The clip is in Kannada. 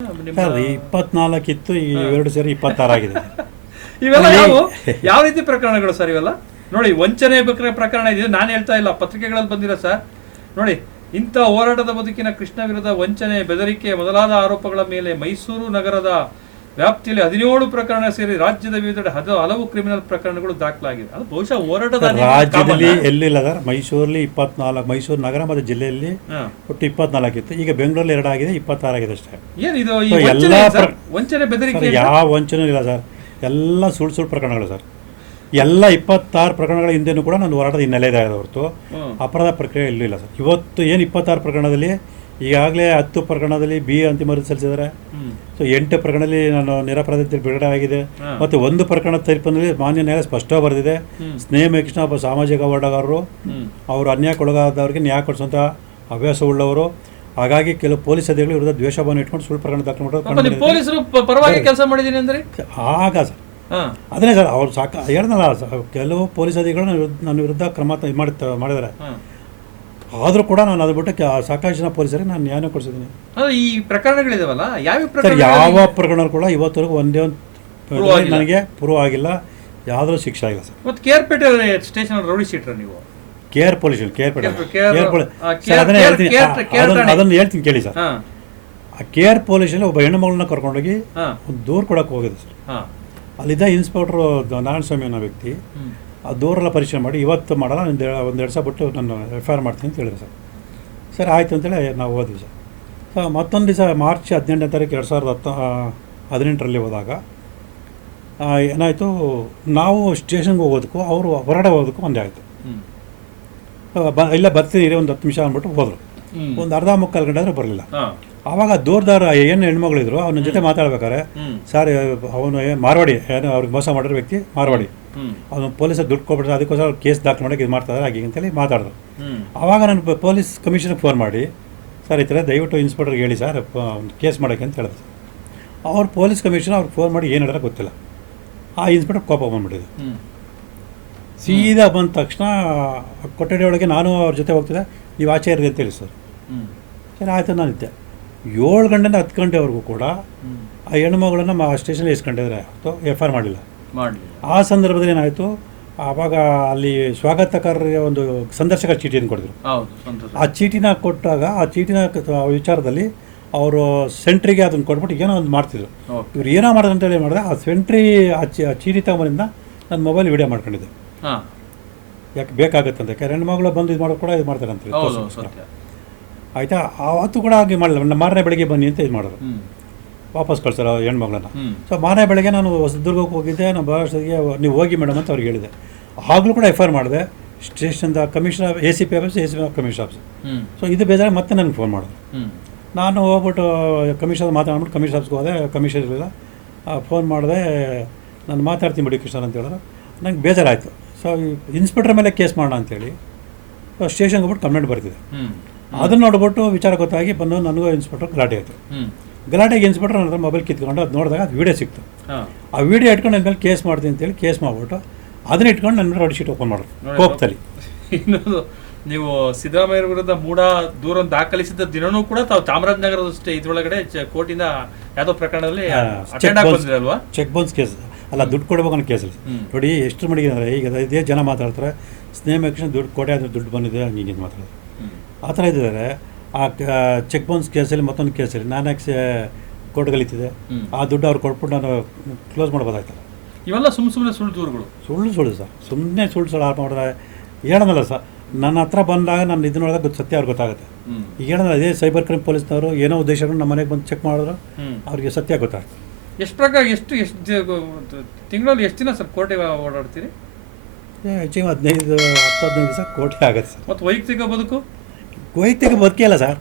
ಸರ್ 24 ಇತ್ತು, ಈ 2 ಸೇರಿ 26 ಆಗಿದೆ. ಇವೆಲ್ಲ ಯಾವ ರೀತಿ ಪ್ರಕರಣಗಳು ಸರ್ ಇವೆಲ್ಲ? ನೋಡಿ, ವಂಚನೆ ಪ್ರಕರಣ ಇದೆ, ನಾನು ಹೇಳ್ತಾ ಇಲ್ಲ, ಪತ್ರಿಕೆಗಳಲ್ಲಿ ಬಂದಿರೋ ಸರ್. ನೋಡಿ, ಇಂಥ ಹೋರಾಟದ ಬದುಕಿನ ಕೃಷ್ಣ ವಿರುದ್ಧ ವಂಚನೆ, ಬೆದರಿಕೆ ಮೊದಲಾದ ಆರೋಪಗಳ ಮೇಲೆ ಮೈಸೂರು ನಗರದ ವ್ಯಾಪ್ತಿಯಲ್ಲಿ 17 ಪ್ರಕರಣ ಸೇರಿ ರಾಜ್ಯದ ವಿವಿಧೆಡೆ ಹಲವು ಕ್ರಿಮಿನಲ್ ಪ್ರಕರಣಗಳು ದಾಖಲಾಗಿವೆ. ಅದು ಬಹುಶಃ ಹೋರಾಟದ ರಾಜ್ಯದಲ್ಲಿ ಎಲ್ಲಿಲ್ಲ ಸರ್. ಮೈಸೂರಲ್ಲಿ 24, ಮೈಸೂರು ನಗರ ಮತ್ತು ಜಿಲ್ಲೆಯಲ್ಲಿ ಒಟ್ಟು 24 ಇತ್ತು. ಈಗ ಬೆಂಗಳೂರಲ್ಲಿ 2 ಆಗಿದೆ, 26 ಆಗಿದೆ ಅಷ್ಟೇ. ಏನಿದು ವಂಚನೆ ಬೆದರಿಕೆ? ಯಾವ ವಂಚನೆ ಇಲ್ಲ ಸರ್, ಎಲ್ಲ ಸುಳ್ಳು ಪ್ರಕರಣಗಳು ಸರ್. ಎಲ್ಲ 26 ಪ್ರಕರಣಗಳ ಹಿಂದೆನೂ ಕೂಡ ನನ್ನ ಹೋರಾಟದ ಹಿನ್ನೆಲೆ ಇದೆ ಹೊರತು ಅಪರಾಧ ಪ್ರಕ್ರಿಯೆ ಎಲ್ಲೂ ಇಲ್ಲ ಸರ್. ಇವತ್ತು ಏನು 26 ಪ್ರಕರಣದಲ್ಲಿ ಈಗಾಗಲೇ 10 ಪ್ರಕರಣದಲ್ಲಿ ಅಂತಿಮ ವರದಿ ಸಲ್ಲಿಸಿದ್ದಾರೆ. ಸೊ 8 ಪ್ರಕರಣದಲ್ಲಿ ನಾನು ನಿರಪರಾಧಿ ಬಿಡುಗಡೆ ಆಗಿದೆ. ಮತ್ತು 1 ಪ್ರಕರಣ ತೀರ್ಪಿನಲ್ಲಿ ಮಾನ್ಯ ನ್ಯಾಯಾಲಯ ಸ್ಪಷ್ಟವಾಗಿ ಬರೆದಿದೆ, ಸ್ನೇಹ ಕೃಷ್ಣ ಒಬ್ಬ ಸಾಮಾಜಿಕ ಹೋರಾಟಗಾರರು, ಅವರು ಅನ್ಯಾಯಕ್ಕೊಳಗಾದವರಿಗೆ ನ್ಯಾಯ ಕೊಡಿಸುವಂಥ ಹವ್ಯಾಸವುಳ್ಳವರು. ಹಾಗಾಗಿ ಕೆಲವು ಪೊಲೀಸ್ ಅಧಿಕಾರಿಗಳು ವಿರುದ್ಧ ದ್ವೇಷಭಾವನೆ ಇಟ್ಕೊಂಡು ಸುಳ್ಳು ಪ್ರಕರಣ ದಾಖಲು ಮಾಡೋದು ಪೊಲೀಸರು ಪರವಾಗಿ ಕೆಲಸ ಮಾಡಿದ್ದೀನಿ ಅಂದ್ರೆ ಆಗ ಸರ್. ಅದನ್ನೇ ಸರ್, ಅವ್ರು ಹೇಳಿದ್ನಲ್ಲ, ಕೆಲವು ಪೊಲೀಸ್ ಅಧಿಕಾರಿಗಳು ನನ್ನ ವಿರುದ್ಧ ಕ್ರಮ ಮಾಡಿದ್ದಾರೆ. ಆದರೂ ಕೂಡ ನಾನು ಅದು ಬಿಟ್ಟು ಸಾಕಷ್ಟು ಜನ ಪೊಲೀಸರಿಗೆ ನಾನು ನ್ಯಾಯ ಕೊಡಿಸಿದ್ದೀನಿ. ಈ ಪ್ರಕರಣಗಳಿದಾವಲ್ಲ, ಯಾವ ಪ್ರಕರಣ ಕೂಡ ಇವತ್ತವರೆಗೂ ಒಂದೇ ಒಂದು ನನಗೆ ಪ್ರೂವ್ ಆಗಿಲ್ಲ, ಯಾವುದೂ ಶಿಕ್ಷೆ ಆಗಿಲ್ಲ ಸರ್. ಮತ್ತು ಕೇರ್ಪೇಟೆ ಸ್ಟೇಷನ್ ರೌಡಿ ಶೀಟ್ರ ನೀವು? ಕೇರ್ ಪೊಲೀಸ್ ಅದನ್ನು ಹೇಳ್ತೀನಿ ಕೇಳಿ ಸರ್. ಆ ಕೇರ್ ಪೊಲೀಸಲ್ಲಿ ಒಬ್ಬ ಹೆಣ್ಣು ಮಗಳನ್ನ ಕರ್ಕೊಂಡೋಗಿ ಒಂದು ದೂರು ಕೊಡೋಕೆ ಹೋಗಿದೆ ಸರ್. ಅಲ್ಲಿದ್ದ ಇನ್ಸ್ಪೆಕ್ಟ್ರು ನಾರಾಯಣಸ್ವಾಮಿ ಅನ್ನೋ ವ್ಯಕ್ತಿ ಆ ದೂರೆಲ್ಲ ಪರಿಶೀಲನೆ ಮಾಡಿ ಇವತ್ತು ಮಾಡಲ್ಲ, ಒಂದು 2 ಬಿಟ್ಟು ನಾನು FIR ಮಾಡ್ತೀನಿ ಅಂತ ಹೇಳಿದ್ರು ಸರ್. ಸರಿ ಆಯಿತು ಅಂತೇಳಿ ನಾವು ಹೋದ್ವಿ ಸರ್. ಸೊ ಮತ್ತೊಂದು ದಿವಸ ಮಾರ್ಚ್ 18ನೇ ತಾರೀಕು 2018ರಲ್ಲಿ ಹೋದಾಗ ಏನಾಯಿತು, ನಾವು ಸ್ಟೇಷನ್ಗೆ ಹೋಗೋದಕ್ಕೂ ಅವರು ಹೊರಗಡೆ ಹೋಗೋದಕ್ಕೂ ಒಂದೇ ಆಯಿತು. ಇಲ್ಲ ಬರ್ತೀನಿ ಒಂದು 10 ನಿಮಿಷ ಅಂದ್ಬಿಟ್ಟು ಹೋದರು. ಒಂದು ಅರ್ಧ ಮುಕ್ಕಾಲು ಗಂಟೆ ಆದರೆ ಬರಲಿಲ್ಲ. ಆವಾಗ ದೂರದಾರ ಏನು ಹೆಣ್ಮಗಳಿದ್ರು ಅವನ ಜೊತೆ ಮಾತಾಡ್ಬೇಕಾರೆ, ಸರ್ ಅವನು ಮಾರ್ವಾಡಿ, ಏನು ಅವ್ರಿಗೆ ಮೋಸ ಮಾಡಿರೋ ವ್ಯಕ್ತಿ ಮಾರ್ವಾಡಿ, ಅವನು ಪೊಲೀಸರು ದುಡ್ಡು ಕೊಟ್ಬಿಟ್ರೆ ಅದಕ್ಕೋಸ್ಕರ ಕೇಸ್ ದಾಖಲು ಮಾಡೋಕ್ಕೆ ಇದು ಮಾಡ್ತಾರೆ ಹಾಗೆ ಅಂತೇಳಿ ಮಾತಾಡಿದ್ರು. ಆವಾಗ ನಾನು ಪೊಲೀಸ್ ಕಮಿಷನರ್ಗೆ ಫೋನ್ ಮಾಡಿ, ಸರ್ ಈ ಥರ ದಯವಿಟ್ಟು ಇನ್ಸ್ಪೆಕ್ಟರ್ಗೆ ಹೇಳಿ ಸರ್ ಒಂದು ಕೇಸ್ ಮಾಡೋಕ್ಕೆ ಅಂತ ಹೇಳಿದ್ರು. ಅವ್ರು ಪೊಲೀಸ್ ಕಮಿಷನರ್ ಅವ್ರಿಗೆ ಫೋನ್ ಮಾಡಿ ಏನು ಹೇಳಿದ್ರೆ ಗೊತ್ತಿಲ್ಲ. ಆ ಇನ್ಸ್ಪೆಕ್ಟರ್ ಕೋಪ ಬಂದ್ಬಿಟ್ಟಿದೆ. ಸೀದಾ ಬಂದ ತಕ್ಷಣ ಕೊಠಡಿ ಒಳಗೆ ನಾನು ಅವ್ರ ಜೊತೆ ಹೋಗ್ತಿದ್ದೆ, ನೀವು ಆಚೆ ಇರ್ರಿ ಅಂತ ಹೇಳಿ ಸರ್. ಸರಿ ಆಯಿತು, ನಾನು ಇದ್ದೆ. 7 ಗಂಟೆಯಿಂದ 10 ಗಂಟೆವರೆಗೂ ಕೂಡ ಆ ಹೆಣ್ಮಗಳನ್ನು ಸ್ಟೇಷನಲ್ಲಿ ಇಸ್ಕೊಂಡಿದ್ರೆ ಹೊತ್ತು FIR ಮಾಡಲಿಲ್ಲ. ಆ ಸಂದರ್ಭದಲ್ಲಿ ಏನಾಯಿತು, ಆವಾಗ ಅಲ್ಲಿ ಸ್ವಾಗತಕಾರರಿಗೆ ಒಂದು ಸಂದರ್ಶಕ ಚೀಟಿಯನ್ನು ಕೊಡಿದ್ರು. ಆ ಚೀಟಿನ ಕೊಟ್ಟಾಗ ಆ ಚೀಟಿನ ವಿಚಾರದಲ್ಲಿ ಅವರು ಸೆಂಟ್ರಿಗೆ ಅದನ್ನು ಕೊಟ್ಬಿಟ್ಟು ಏನೋ ಒಂದು ಮಾಡ್ತಿದ್ರು. ಇವ್ರು ಏನೋ ಮಾಡೋದು ಅಂತೇಳಿ ಮಾಡಿದೆ. ಆ ಸೆಂಟ್ರಿ ಆ ಚೀಟಿ ತಗೊಂಬರಿಂದ ನನ್ನ ಮೊಬೈಲ್ ವಿಡಿಯೋ ಮಾಡ್ಕೊಂಡಿದ್ದೆ. ಯಾಕೆ ಬೇಕಾಗುತ್ತೆ ಅಂತ, ಯಾಕೆ ಹೆಣ್ಮಗಳು ಬಂದು ಇದು ಮಾಡೋದು ಕೂಡ ಇದು ಮಾಡ್ತಾರೆ ಅಂತ ಆಯಿತಾ. ಆವತ್ತು ಕೂಡ ಹಾಗೆ ಮಾಡಲಿಲ್ಲ. ಮಾರನೇ ಬೆಳಗ್ಗೆ ಬನ್ನಿ ಅಂತ ಇದು ಮಾಡಿದ್ರು, ವಾಪಸ್ ಕಳ್ಸೋರು ಹೆಣ್ಮಗಳನ್ನ. ಸೊ ಮಾರನೇ ಬೆಳಗ್ಗೆ ನಾನು ಹೊಸದುರ್ಗಕ್ಕೆ ಹೋಗಿದ್ದೆ. ನಾನು ಬರೋಷ್ಟೊತ್ತಿಗೆ ನೀವು ಹೋಗಿ ಮೇಡಮ್ ಅಂತ ಅವ್ರಿಗೆ ಹೇಳಿದೆ. ಆಗಲೂ ಕೂಡ FIR ಮಾಡಿದೆ. ಸ್ಟೇಷನ್ದ commissioner ACP office, ACP commissioner office. So ಇದು ಬೇಜಾರು ಮತ್ತೆ ನನಗೆ ಫೋನ್ ಮಾಡಿದ್ರು. ನಾನು ಹೋಗ್ಬಿಟ್ಟು ಕಮಿಷನರ್ ಮಾತಾಡ್ಬಿಟ್ಟು ಕಮಿಷನರ್ ಆಫೀಸ್ಗೆ ಹೋದೆ. ಕಮಿಷನರ್ ಇಲ್ಲ, ಫೋನ್ ಮಾಡಿದೆ, ನಾನು ಮಾತಾಡ್ತೀನಿ ಬಿಡಿ ಕೃಷ್ಣ ಅಂತ ಹೇಳಿದ್ರು. ನಂಗೆ ಬೇಜಾರಾಯಿತು. ಸೊ ಇನ್ಸ್ಪೆಕ್ಟರ್ ಮೇಲೆ ಕೇಸ್ ಮಾಡೋಣ ಅಂತೇಳಿ ಸ್ಟೇಷನ್ಗೆ ಹೋಗ್ಬಿಟ್ಟು ಕಂಪ್ಲೇಂಟ್ ಬರ್ತಿದೆ. ಅದನ್ನು ನೋಡ್ಬಿಟ್ಟು ವಿಚಾರ ಗೊತ್ತಾಗಿ ಬಂದು ನನಗೂ ಇನ್ಸ್ಪೆಕ್ಟರ್ ಗಲಾಟೆ ಆಯಿತು. ಗಲಾಟೆಗೆ ಇನ್ಸ್ಪೆಕ್ಟರ್ ನನ್ನ ಹತ್ರ ಮೊಬೈಲ್ ಕಿತ್ಕೊಂಡು ಅದು ನೋಡಿದಾಗ ಅದು ವೀಡಿಯೋ ಸಿಕ್ತು. ಆ ವಿಡಿಯೋ ಇಟ್ಕೊಂಡು ನನ್ನ ಮೇಲೆ ಕೇಸ್ ಮಾಡ್ತೀನಿ ಅಂತೇಳಿ ಕೇಸ್ ಮಾಡಿಬಿಟ್ಟು ಅದನ್ನ ಇಟ್ಕೊಂಡು ನನ್ನ ರೌಡಿ ಶೀಟ್ ಓಪನ್ ಮಾಡಿದ್ರು ಕೋಪದಲ್ಲಿ. ಇನ್ನೊಂದು, ನೀವು ಸಿದ್ದರಾಮಯ್ಯ ವಿರುದ್ಧ ದೂರ ದಾಖಲಿಸಿದ ದಿನವೂ ಕೂಡ ತಾವು ಚಾಮರಾಜನಗರದ ಇದ್ರೊಳಗಡೆ ಕೋರ್ಟಿಂದ ಯಾವುದೋ ಪ್ರಕರಣದಲ್ಲಿ ಚೆಕ್ ಬೌನ್ಸ್ ಕೇಸ್ ಅಲ್ಲ, ದುಡ್ಡು ಕೊಡಬೇಕು ಅನ್ನೋ ಕೇಸಲ್ಲಿ. ನೋಡಿ ಎಷ್ಟು ಮಟ್ಟಿಗೆ ಅಂದರೆ, ಈಗ ಇದೇ ಜನ ಮಾತಾಡ್ತಾರೆ, ಸ್ನೇಹ ಕೃಷ್ಣ ದುಡ್ಡು ಕೊಟ್ಟೆ ಅದು ದುಡ್ಡು ಬಂದಿದೆ ಹಂಗೆ ಮಾತಾಡೋದು ಆ ಥರ ಇದ್ದಿದ್ದಾರೆ. ಆ ಚೆಕ್ ಬೌನ್ಸ್ ಕೇಸಲ್ಲಿ ಮತ್ತೊಂದು ಕೇಸಲ್ಲಿ ನಾನು ಯಾಕೆ ಕೋರ್ಟ್ ಕಲಿತಿದೆ, ಆ ದುಡ್ಡು ಅವ್ರು ಕೊಟ್ಬಿಟ್ಟು ನಾನು ಕ್ಲೋಸ್ ಮಾಡ್ಬೋದಾಯ್ತಲ್ಲ. ಇವೆಲ್ಲ ಸುಮ್ಮನೆ ಸುಳ್ಳು ದೂರುಗಳು, ಸುಳ್ಳು ಸರ್. ಸುಮ್ಮನೆ ಸುಳ್ಳು ಆರೋಪ ಮಾಡಿದ್ರೆ ಹೇಳೋದಲ್ಲ ಸರ್. ನನ್ನ ಹತ್ರ ಬಂದಾಗ ನಾನು ಇದನ್ನೊಳಗೆ ಸತ್ಯ ಅವ್ರಿಗೆ ಗೊತ್ತಾಗುತ್ತೆ. ಈಗ ಹೇಳೋದಲ್ಲ, ಇದೇ ಸೈಬರ್ ಕ್ರೈಮ್ ಪೊಲೀಸ್ನವರು ಏನೋ ಉದ್ದೇಶಗಳು ನಮ್ಮ ಮನೆಗೆ ಬಂದು ಚೆಕ್ ಮಾಡಿದ್ರು ಅವ್ರಿಗೆ ಸತ್ಯ ಗೊತ್ತಾಗುತ್ತೆ. ಎಷ್ಟು ಪ್ರಕಾರ ಎಷ್ಟು ತಿಂಗಳಲ್ಲಿ ಎಷ್ಟು ದಿನ ಸರ್ ಕೋರ್ಟಿಗೆ ಓಡಾಡ್ತೀರಿ? ಹೆಚ್ಚಿಗೆ 15 ದಿವಸ ಕೋರ್ಟಿಗೆ ಆಗುತ್ತೆ ಸರ್. ಮತ್ತು ವೈಯಕ್ತಿಕ ಬದುಕು ವೈಯಕ್ತಿಕ ಬದುಕೇ ಇಲ್ಲ ಸರ್.